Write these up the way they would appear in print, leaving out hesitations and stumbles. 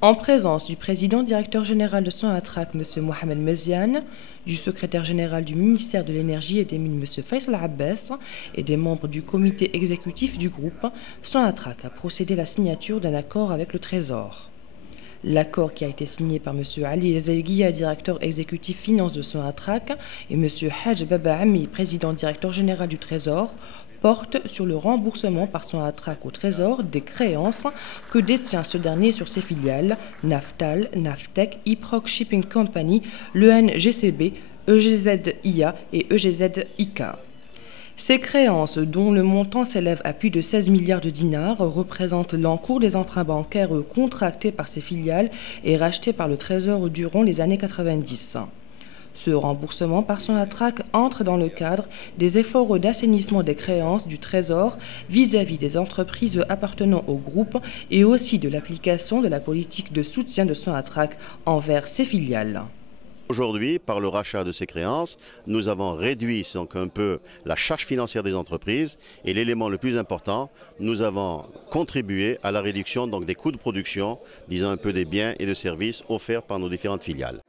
En présence du président directeur général de Sonatrach, M. Mohamed Meziane, du secrétaire général du ministère de l'Énergie et des Mines, M. Faisal Abbas, et des membres du comité exécutif du groupe, Sonatrach a procédé à la signature d'un accord avec le Trésor. L'accord, qui a été signé par M. Ali Ezaïguia, directeur exécutif finance de Sonatrach, et M. Haj Baba Ami, président directeur général du Trésor, porte sur le remboursement par Sonatrach au Trésor des créances que détient ce dernier sur ses filiales Naftal, Naftec, Iproc Shipping Company, l'ENGCB, EGZIA et EGZIK. Ces créances, dont le montant s'élève à plus de 16 milliards de dinars, représentent l'encours des emprunts bancaires contractés par ces filiales et rachetés par le Trésor durant les années 90. Ce remboursement par Sonatrach entre dans le cadre des efforts d'assainissement des créances du Trésor vis-à-vis des entreprises appartenant au groupe et aussi de l'application de la politique de soutien de Sonatrach envers ses filiales. Aujourd'hui, par le rachat de ces créances, nous avons réduit donc un peu la charge financière des entreprises et l'élément le plus important, nous avons contribué à la réduction donc des coûts de production, disons un peu des biens et de services offerts par nos différentes filiales.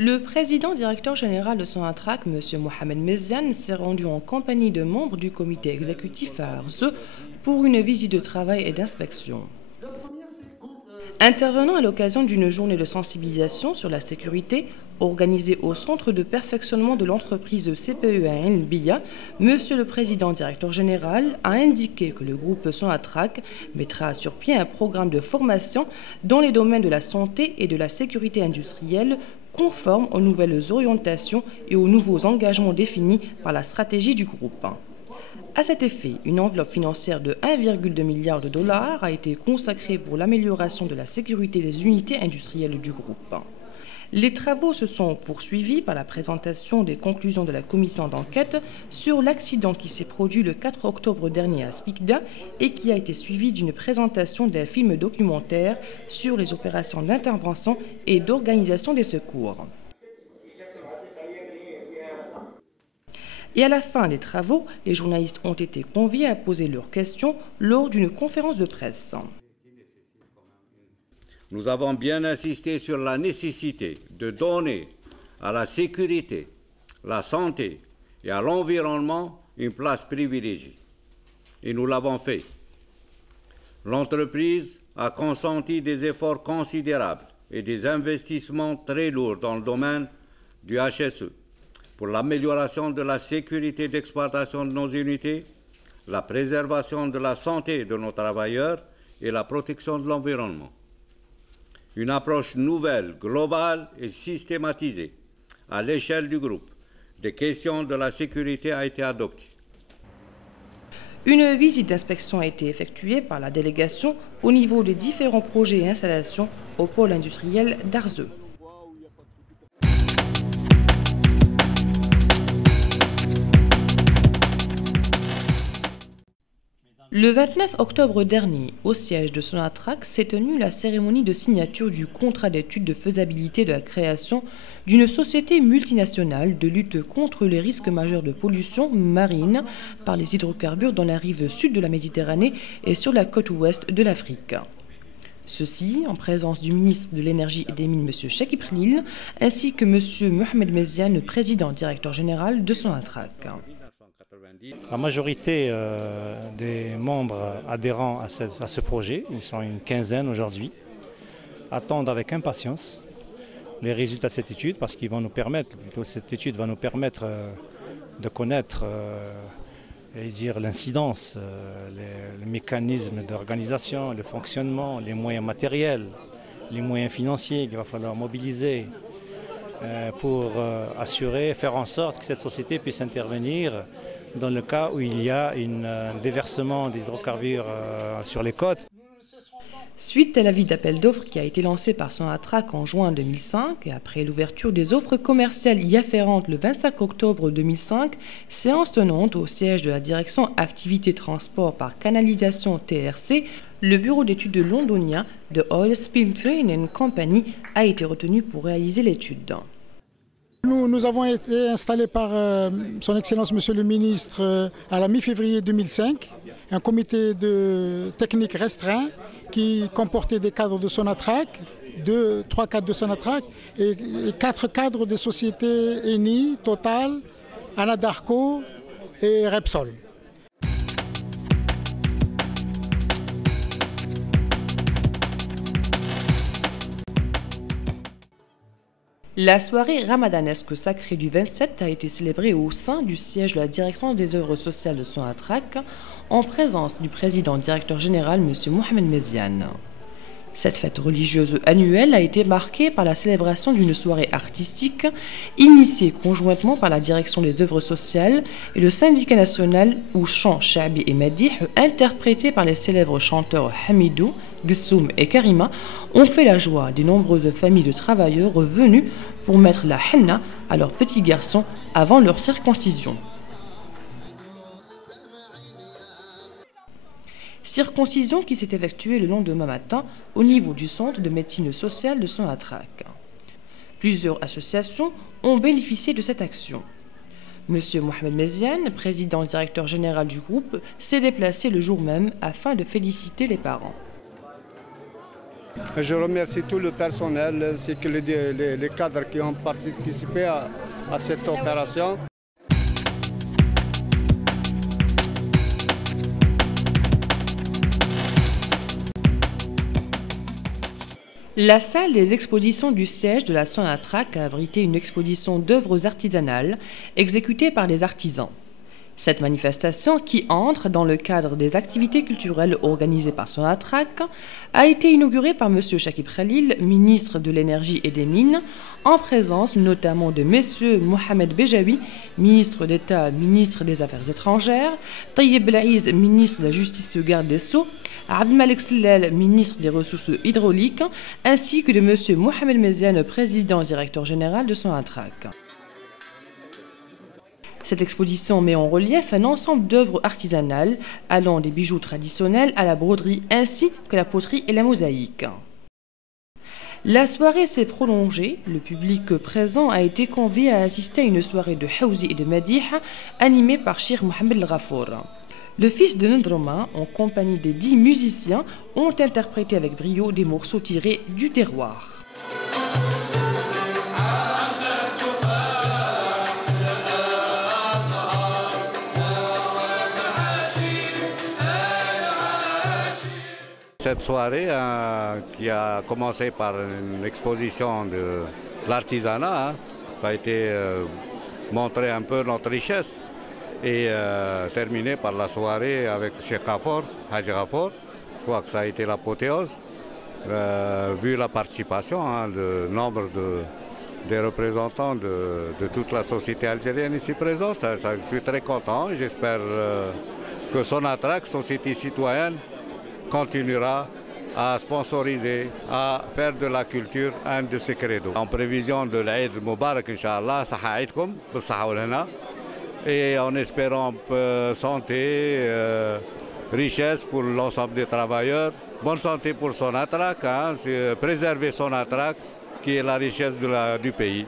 Le président directeur général de Sonatrach, M. Mohamed Meziane, s'est rendu en compagnie de membres du comité exécutif à Arzew pour une visite de travail et d'inspection. Intervenant à l'occasion d'une journée de sensibilisation sur la sécurité organisée au centre de perfectionnement de l'entreprise CPE à Elbia, M. le président directeur général a indiqué que le groupe Sonatrach mettra sur pied un programme de formation dans les domaines de la santé et de la sécurité industrielle conforme aux nouvelles orientations et aux nouveaux engagements définis par la stratégie du groupe. À cet effet, une enveloppe financière de 1,2 milliard de dollars a été consacrée pour l'amélioration de la sécurité des unités industrielles du groupe. Les travaux se sont poursuivis par la présentation des conclusions de la commission d'enquête sur l'accident qui s'est produit le 4 octobre dernier à Slikda et qui a été suivi d'une présentation d'un film documentaire sur les opérations d'intervention et d'organisation des secours. Et à la fin des travaux, les journalistes ont été conviés à poser leurs questions lors d'une conférence de presse. Nous avons bien insisté sur la nécessité de donner à la sécurité, la santé et à l'environnement une place privilégiée. Et nous l'avons fait. L'entreprise a consenti des efforts considérables et des investissements très lourds dans le domaine du HSE pour l'amélioration de la sécurité d'exploitation de nos unités, la préservation de la santé de nos travailleurs et la protection de l'environnement. Une approche nouvelle, globale et systématisée à l'échelle du groupe des questions de la sécurité a été adoptée. Une visite d'inspection a été effectuée par la délégation au niveau des différents projets et installations au pôle industriel d'Arzew. Le 29 octobre dernier, au siège de Sonatrach, s'est tenue la cérémonie de signature du contrat d'étude de faisabilité de la création d'une société multinationale de lutte contre les risques majeurs de pollution marine par les hydrocarbures dans la rive sud de la Méditerranée et sur la côte ouest de l'Afrique. Ceci en présence du ministre de l'Énergie et des Mines, M. Cheikh Ibrahim, ainsi que M. Mohamed Meziane, président directeur général de Sonatrach. La majorité des membres adhérents à ce projet, ils sont une quinzaine aujourd'hui, attendent avec impatience les résultats de cette étude parce qu'ils vont nous permettre, cette étude va nous permettre de connaître l'incidence, le mécanisme d'organisation, le fonctionnement, les moyens matériels, les moyens financiers qu'il va falloir mobiliser pour assurer, faire en sorte que cette société puisse intervenir dans le cas où il y a un déversement des hydrocarbures sur les côtes. Suite à l'avis d'appel d'offres qui a été lancé par Sonatrach en juin 2005 et après l'ouverture des offres commerciales y afférentes le 25 octobre 2005, séance tenante au siège de la direction Activité Transport par Canalisation TRC, le bureau d'études londonien de Oil Spill Training Company a été retenu pour réaliser l'étude. Nous avons été installés par son Excellence Monsieur le Ministre à la mi-février 2005, un comité technique restreint qui comportait des cadres de Sonatrach, 3 cadres de Sonatrach et 4 cadres de sociétés Eni, Total, Anadarko et Repsol. La soirée ramadanesque sacrée du 27 a été célébrée au sein du siège de la direction des œuvres sociales de Sonatrach en présence du président directeur général M. Mohamed Meziane. Cette fête religieuse annuelle a été marquée par la célébration d'une soirée artistique initiée conjointement par la direction des œuvres sociales et le syndicat national où chants Chabi et Madih, interprétés par les célèbres chanteurs Hamidou, Gissoum et Karima, ont fait la joie des nombreuses familles de travailleurs venus pour mettre la henna à leurs petits garçons avant leur circoncision. Circoncision qui s'est effectuée le lendemain matin au niveau du centre de médecine sociale de Sonatrach. Plusieurs associations ont bénéficié de cette action. Monsieur Mohamed Meziane, président directeur général du groupe, s'est déplacé le jour même afin de féliciter les parents. Je remercie tout le personnel ainsi que les cadres qui ont participé à cette opération. La salle des expositions du siège de la Sonatrach a abrité une exposition d'œuvres artisanales exécutées par des artisans. Cette manifestation, qui entre dans le cadre des activités culturelles organisées par Sonatrach, a été inaugurée par M. Chakib Khalil, ministre de l'Énergie et des Mines, en présence notamment de M. Mohamed Bejaoui, ministre d'État, ministre des Affaires étrangères, Tayyib Belaiz, ministre de la Justice et Garde des Sceaux, Abdelmalek Sellal, ministre des Ressources hydrauliques, ainsi que de M. Mohamed Meziane, président directeur général de Sonatrach. Cette exposition met en relief un ensemble d'œuvres artisanales allant des bijoux traditionnels à la broderie ainsi que la poterie et la mosaïque. La soirée s'est prolongée. Le public présent a été convié à assister à une soirée de Hawzi et de Madih animée par Cheikh Mohamed El Ghafour. Le fils de Ndroma, en compagnie des 10 musiciens, ont interprété avec brio des morceaux tirés du terroir. Cette soirée qui a commencé par une exposition de l'artisanat, ça a été montré un peu notre richesse et terminé par la soirée avec Cheikh Ghafour, Haji Ghafour. Je crois que ça a été l'apothéose, vu la participation, le nombre des représentants de toute la société algérienne ici présente. Je suis très content, j'espère que Sonatrach, société citoyenne, continuera à sponsoriser, à faire de la culture un de ses credos. En prévision de l'Aïd Moubarak, Inch'Allah, Sahaïdkoum, et en espérant santé, richesse pour l'ensemble des travailleurs, bonne santé pour Sonatrach, préserver Sonatrach, qui est la richesse du pays.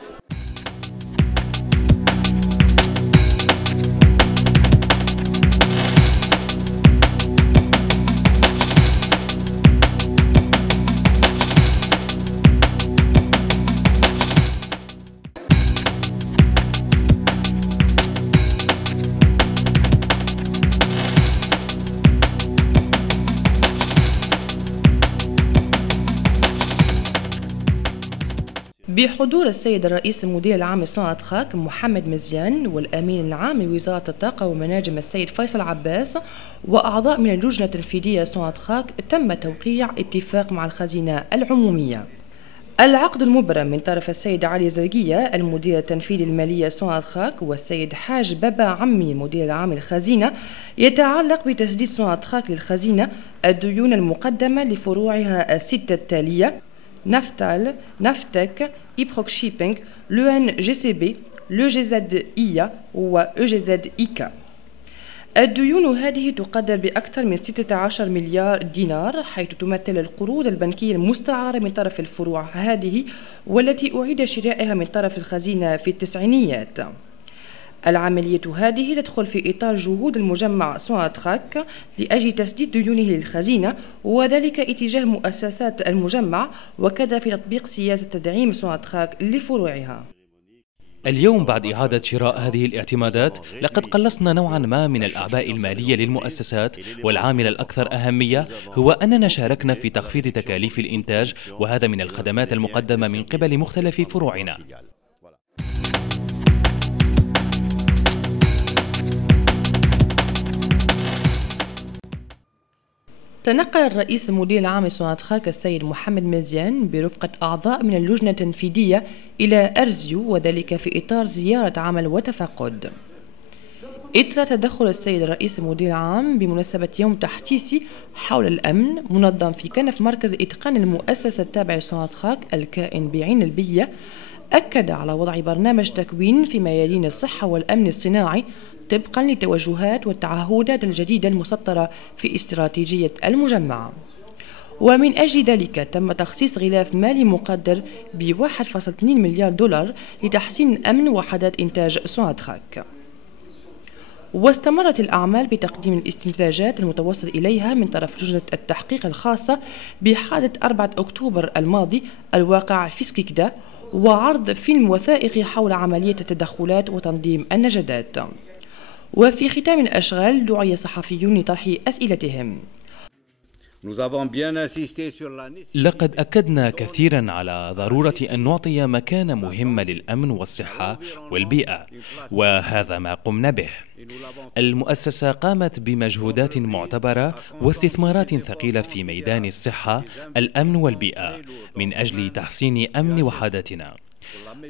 بحضور السيد الرئيس المدير العام لسوناتراك محمد مزيان والأمين العام لوزارة الطاقة ومناجم السيد فيصل عباس وأعضاء من اللجنة التنفيذية سوناتراك تم توقيع اتفاق مع الخزينة العمومية. العقد المبرم من طرف السيد علي زرقية المدير التنفيذي المالية سوناتراك والسيد حاج بابا عمي مدير العام للخزينة يتعلق بتسديد سوناتراك للخزينة الديون المقدمة لفروعها الستة التالية: Naftal, Naftec, Iproc Shipping, l'ENGCB, l'EGZIA ou EGZIK. الديون هذه تقدر بأكثر من 16 مليار دينار، حيث تمثل القروض البنكية المستعارة من طرف الفروع هذه والتي أعيد شرائها من طرف الخزينة في التسعينيات. العملية هذه تدخل في إطار جهود المجمع سوناتراك لأجل تسديد ديونه للخزينة، وذلك اتجاه مؤسسات المجمع وكذا في تطبيق سياسة تدعيم سوناتراك لفروعها. اليوم بعد إعادة شراء هذه الاعتمادات لقد قلصنا نوعا ما من الأعباء المالية للمؤسسات، والعامل الأكثر أهمية هو أننا شاركنا في تخفيض تكاليف الإنتاج، وهذا من الخدمات المقدمة من قبل مختلف فروعنا. تنقل الرئيس المدير العام لسوناتراك السيد محمد مزيان برفقة أعضاء من اللجنة التنفيذية إلى أرزيو، وذلك في إطار زيارة عمل وتفقد. إثر تدخل السيد الرئيس المدير العام بمناسبة يوم تحسيسي حول الأمن منظم في كنف مركز إتقان المؤسسة التابع لسوناتراك الكائن بعين البية، أكد على وضع برنامج تكوين في ميادين الصحة والأمن الصناعي طبقا للتوجهات والتعهدات الجديدة المسطرة في استراتيجية المجمع. ومن أجل ذلك تم تخصيص غلاف مالي مقدر ب 1.2 مليار دولار لتحسين أمن وحدات إنتاج سوناتراك. واستمرت الأعمال بتقديم الاستنتاجات المتوصل إليها من طرف لجنة التحقيق الخاصة بحادث 4 أكتوبر الماضي الواقع في سكيكدا، وعرض فيلم وثائقي حول عملية التدخلات وتنظيم النجدات. وفي ختام الأشغال دعي صحفيون لطرح أسئلتهم. لقد أكدنا كثيرا على ضرورة أن نعطي مكانة مهمة للأمن والصحة والبيئة، وهذا ما قمنا به. المؤسسة قامت بمجهودات معتبرة واستثمارات ثقيلة في ميدان الصحة، الأمن والبيئة من أجل تحسين أمن وحداتنا.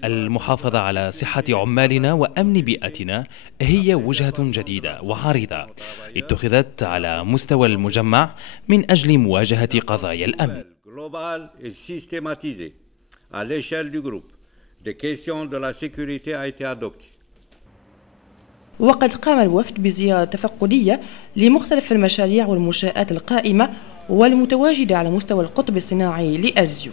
المحافظة على صحة عمالنا وأمن بيئتنا هي وجهة جديدة وعريضة اتخذت على مستوى المجمع من أجل مواجهة قضايا الأمن. وقد قام الوفد بزيارة تفقدية لمختلف المشاريع والمنشآت القائمة والمتواجدة على مستوى القطب الصناعي لأرزيو.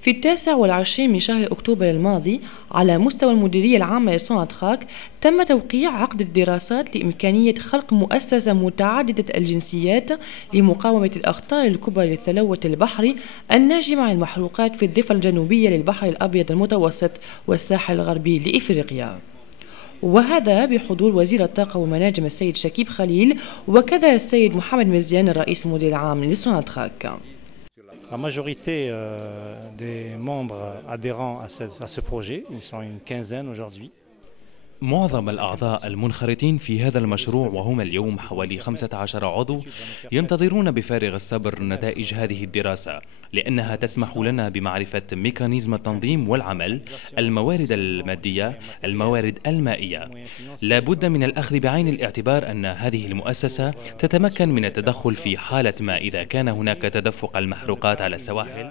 في 29 من شهر أكتوبر الماضي على مستوى المديرية العامة لسوناتراك تم توقيع عقد الدراسات لإمكانية خلق مؤسسة متعددة الجنسيات لمقاومة الأخطار الكبرى للتلوث البحري الناجم عن المحروقات في الضفة الجنوبية للبحر الأبيض المتوسط والساحل الغربي لإفريقيا، وهذا بحضور وزير الطاقة والمناجم السيد شكيب خليل وكذا السيد محمد مزيان الرئيس المدير العام لسوناتراك. La majorité des membres adhérents à ce projet, ils sont une quinzaine aujourd'hui. معظم الأعضاء المنخرطين في هذا المشروع وهم اليوم حوالي 15 عضو ينتظرون بفارغ الصبر نتائج هذه الدراسة، لأنها تسمح لنا بمعرفة ميكانيزم التنظيم والعمل، الموارد المادية، الموارد المائية. لا بد من الأخذ بعين الاعتبار أن هذه المؤسسة تتمكن من التدخل في حالة ما إذا كان هناك تدفق المحروقات على السواحل.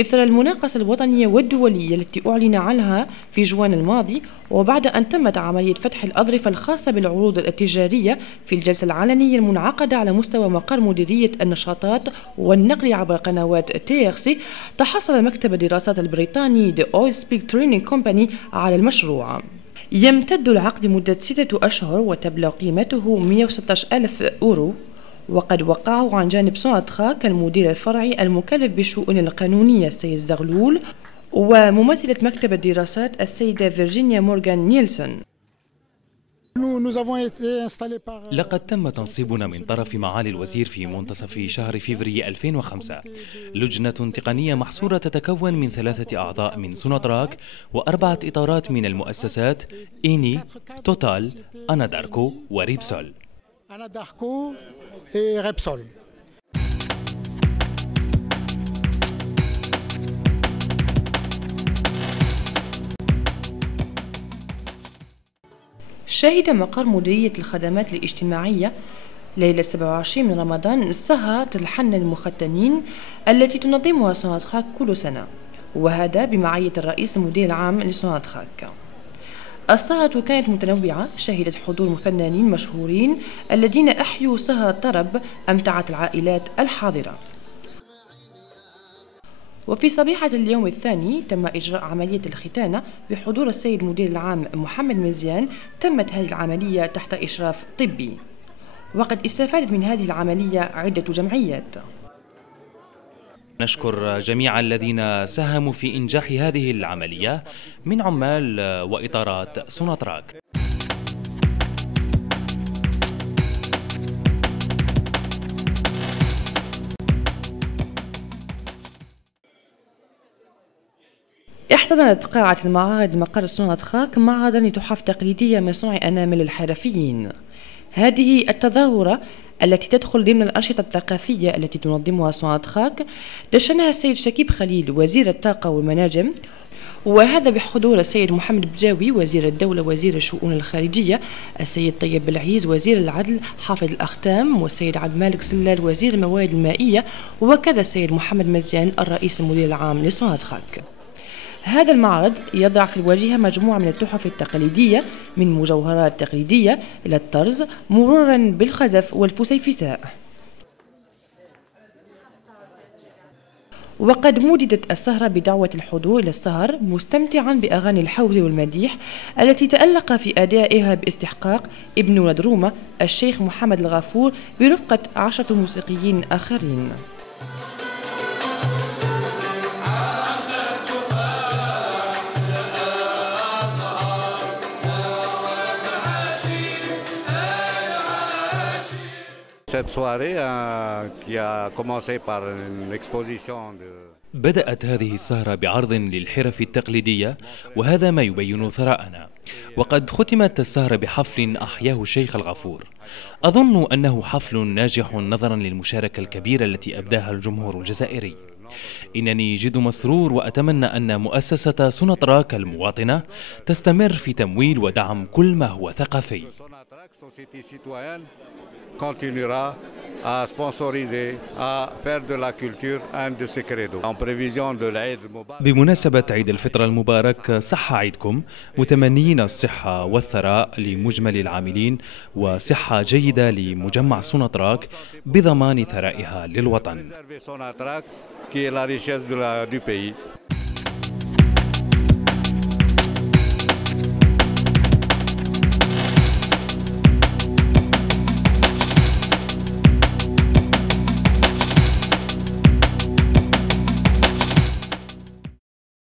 إثر المناقصة الوطنية والدولية التي أعلن عنها في جوان الماضي، وبعد أن تمت عملية فتح الأظرفة الخاصة بالعروض التجارية في الجلسة العلنية المنعقدة على مستوى مقر مديرية النشاطات والنقل عبر قنوات TRC، تحصل مكتب الدراسات البريطاني The Oil Spill Training Company على المشروع. يمتد العقد مدة 6 أشهر وتبلغ قيمته 116,000 يورو، وقد وقعه عن جانب سوناتراك المدير الفرعي المكلف بالشؤون القانونية السيد زغلول وممثلة مكتب الدراسات السيدة فيرجينيا مورغان نيلسون. لقد تم تنصيبنا من طرف معالي الوزير في منتصف شهر فبراير 2005 لجنة تقنية محصورة تتكون من 3 أعضاء من سوناتراك و4 إطارات من المؤسسات إيني، توتال، أناداركو وريبسول. شهد مقر مديرية الخدمات الاجتماعية ليلة 27 من رمضان سهرة الحنة المختنين التي تنظمها سوناتراك كل سنة، وهذا بمعية الرئيس المدير العام لسوناتراك. السهرة كانت متنوعة، شهدت حضور فنانين مشهورين الذين أحيوا سهرة طرب أمتعت العائلات الحاضرة. وفي صبيحة اليوم الثاني تم إجراء عملية الختانة بحضور السيد المدير العام محمد مزيان. تمت هذه العملية تحت إشراف طبي، وقد استفادت من هذه العملية عدة جمعيات. نشكر جميع الذين ساهموا في إنجاح هذه العملية من عمال وإطارات سوناتراك. احتضنت قاعة المعارض مقر سوناتراك معرضا لتحف تقليدية من صنع أنامل الحرفيين. هذه التظاهرة التي تدخل ضمن الأنشطة الثقافية التي تنظمها سوناتراك دشنها السيد شكيب خليل وزير الطاقة والمناجم، وهذا بحضور السيد محمد بجاوي وزير الدولة وزير الشؤون الخارجية، السيد طيب بالعيز وزير العدل حافظ الأختام، والسيد عبد المالك سلال وزير الموارد المائية، وكذا السيد محمد مزيان الرئيس المدير العام لسوناتراك. هذا المعرض يضع في الواجهة مجموعة من التحف التقليدية من مجوهرات تقليدية إلى الطرز مرورا بالخزف والفسيفساء. وقد مددت السهرة بدعوة الحضور إلى السهر مستمتعا بأغاني الحوز والمديح التي تألق في أدائها باستحقاق ابن ولد روما الشيخ محمد الغفور برفقة 10 موسيقيين آخرين. Cette soirée qui a commencé par une exposition de بدأت هذه السهرة بعرض للحرف التقليدية، وهذا ما يبين ثراءنا. وقد ختمت السهرة بحفل أحياه الشيخ الغفور. أظن أنه حفل ناجح نظرا للمشاركة الكبيرة التي أبداها الجمهور الجزائري. إنني جد مسرور، وأتمنى أن مؤسسة سوناتراك المواطنة تستمر في تمويل ودعم كل ما هو ثقافي. continuera à sponsoriser, à faire de la culture un de ses credos. En prévision de l'Aïd Mubarak. بمناسبة عيد الفطر المبارك، صح عيدكم، متمنيين الصحة والثراء لمجمل العاملين وصحة جيدة لمجمع سوناتراك بضمان ثرائها للوطن. Qui est la richesse du pays.